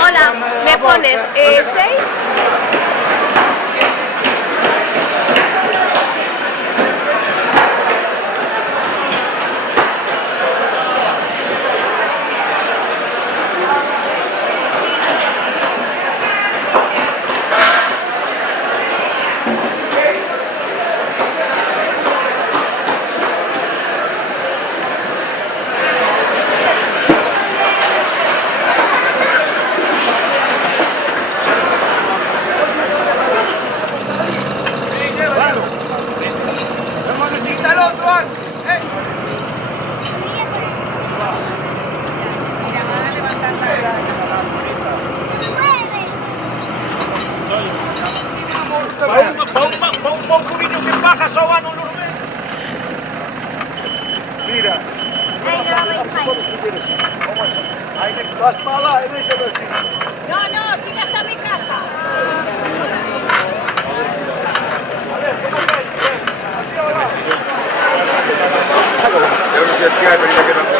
Hola, ¿me pones 6? Va un poquillo que baja só ano no mes. Mira. Podes subir así. Como así? Aí te vas para lá e déxalo así. No, sigue hasta mi casa. A ver, ¿cómo ves? Así ahora.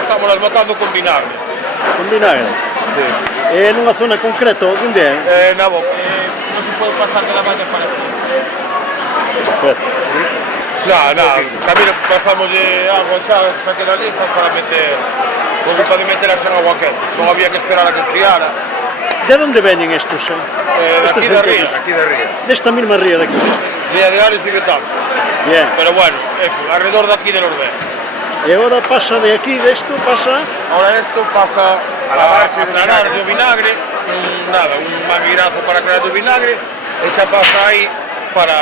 Estamos botando con vinagre. Con vinagre? Sí. Nunha zona concreta, onde é? Na boca. No se puede pasar de la malla para aquí. No, también pasamos de agua xa quedan listas para meter, por culpa de meterlas en agua quente, non había que esperar a que enfriara. De onde veñen estos? Aquí de ría, Desta mesma ría de aquí. Ría de Ares y Betán. Bien. Pero bueno, eso, alrededor de aquí de los Veos. E agora pasa de aquí, desto pasa... Ahora esto pasa a aclarar de vinagre, nada, un manguirazo para aclarar de vinagre, e xa pasa aí para...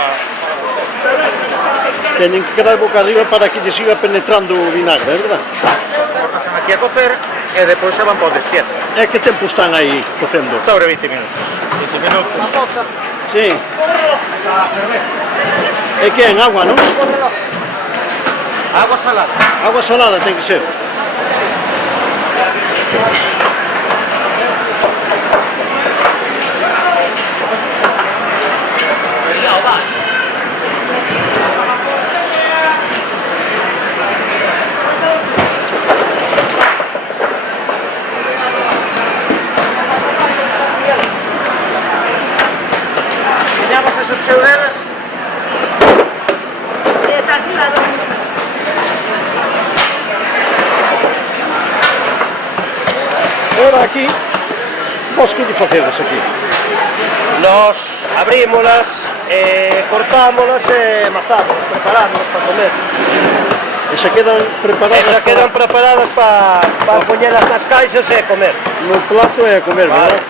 Teñen que quedar boca arriba para que lle siga penetrando o vinagre, é verdad? Pasan aquí a cocer e depois xa van para o despiece. E que tempo están aí cocendo? Sobre 20 minutos. 20 minutos. Sí. E que en agua, non? Agua salada. Agua salada ten que ser. Tiñamos ese cheo delas. Agora aquí, vos que lle facedes aquí? Nos abrímolas, cortámolas e mazámolas, preparámolas para comer. E se quedan preparadas E xa quedan preparadas para poñelas nas caixas e comer. no plato e a comer, Vale. verdad?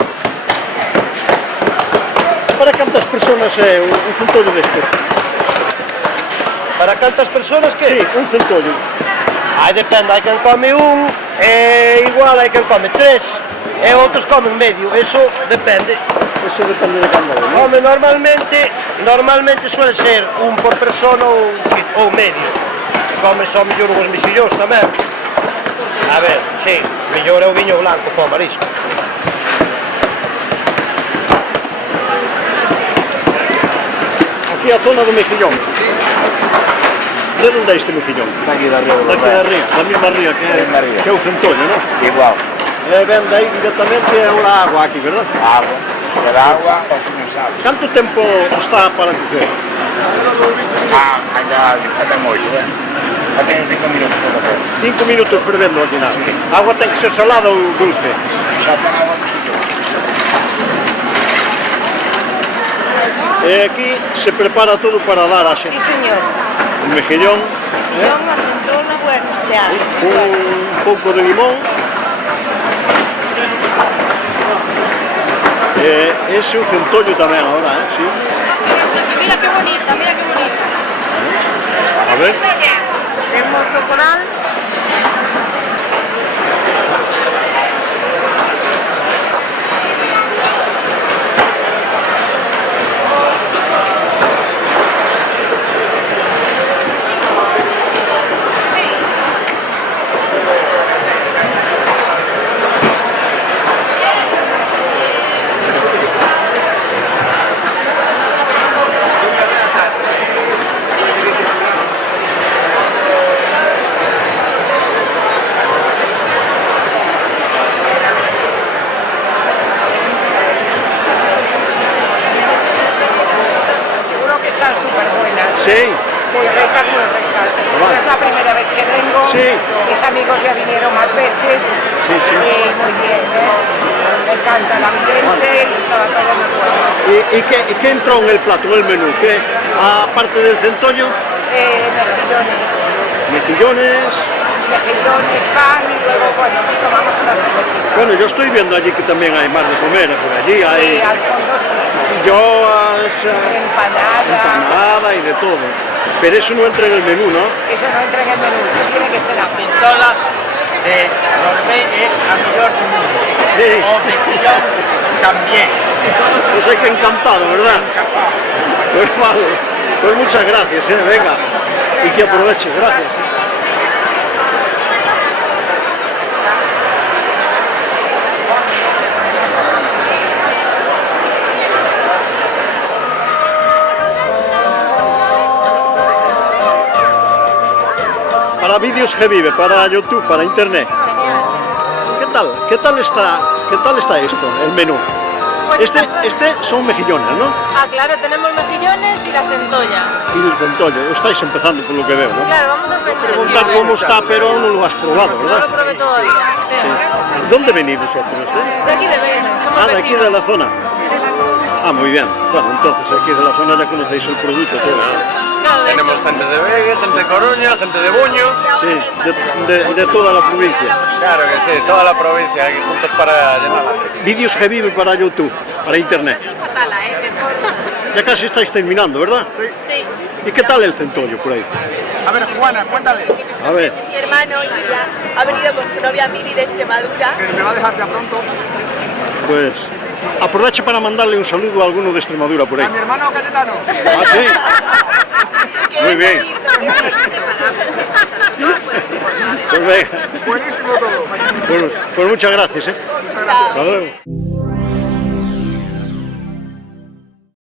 Para cantas personas é un centollo deste? Para cantas persoas que? Sí, un centollo. Aí depende, hai quen come un, e igual hai quen come 3, e outros comen medio, eso depende. Eso depende de cada uno. Home, normalmente suele ser un por persona ou medio. Come só mellor unhos mexillóns tamén. A ver, sí, mellor é o viño blanco para o marisco. Aquí a zona do mexillón. De onde é este mexillón? Aquí da río Daqui da ría, da mesma ría que é o centollo, non? Igual. Ven de aí directamente a unha agua aquí, verdad? Agua. Que da agua para ser sal. Canto tempo está para cocer? Ainda falta moito, Hacen 5 minutos para cocer. 5 minutos fervendo aquí nada. A agua ten que ser salada ou dulce? Xa ten agua que sitio. E aquí se prepara todo para dar a xente. Sí, señor. Un mejillón, Limón, aceituna, bueno, este año. un pouco de limón. Ese é o centollo tamén agora, sí. Mira qué bonita, mira qué bonita. A ver. El monstruo coral. ya vinieron más veces y muy bien, me encanta el ambiente y estaba todo muy bueno. ¿Y qué entró en el plato, en el menú? ¿Qué, aparte del centollo? Mejillones, pan y luego, bueno, pues tomamos una cervecita. Bueno, yo estoy viendo allí que también hay más de comer, por allí hay... Sí, al fondo sí. Pilloas, Empanada y de todo. Pero eso no entra en el menú, ¿no? Eso no entra en el menú, eso tiene que ser aparte. Pintola de Noruega a mellor do mundo. Sí. O mejillón también. Pues hay que encantado, ¿verdad? Pues vale. Pues muchas gracias, venga. Y que aproveche, gracias. Para vídeos que vive, para YouTube, para internet. ¿Qué tal está esto, el menú? Este son mejillones, ¿no? Ah, claro, tenemos mejillones y la centolla. Y el centollo, estáis empezando por lo que veo, ¿no? Claro, vamos a empezar. Preguntar cómo está, pero no lo has probado, No ¿verdad? lo probé todavía. Sí. ¿Dónde venís vosotros? De aquí de Vena. De aquí de la zona. Ah, muy bien. Bueno, entonces aquí de la zona ya conocéis el producto todo. Tenemos gente de Vega, gente de Coruña, gente de Buño. Sí, de toda la provincia. Claro que sí, toda la provincia aquí juntos para llenarla. Vídeos que vive para YouTube, para internet. Fatal, mejor. Ya casi estáis terminando, ¿verdad? Sí. ¿Y qué tal el centollo por ahí? A ver, Juana, cuéntale. A ver, Mi hermano Ilia ha venido con su novia Miri de Extremadura. Que me va a dejar ya pronto. pues aproveche para mandarle un saludo a alguno de Extremadura por ahí. A mi hermano Cayetano. Ah, sí. Que Muy es bien. bonito. Pues venga. Buenísimo todo. Pues muchas gracias, Muchas gracias. Hasta luego.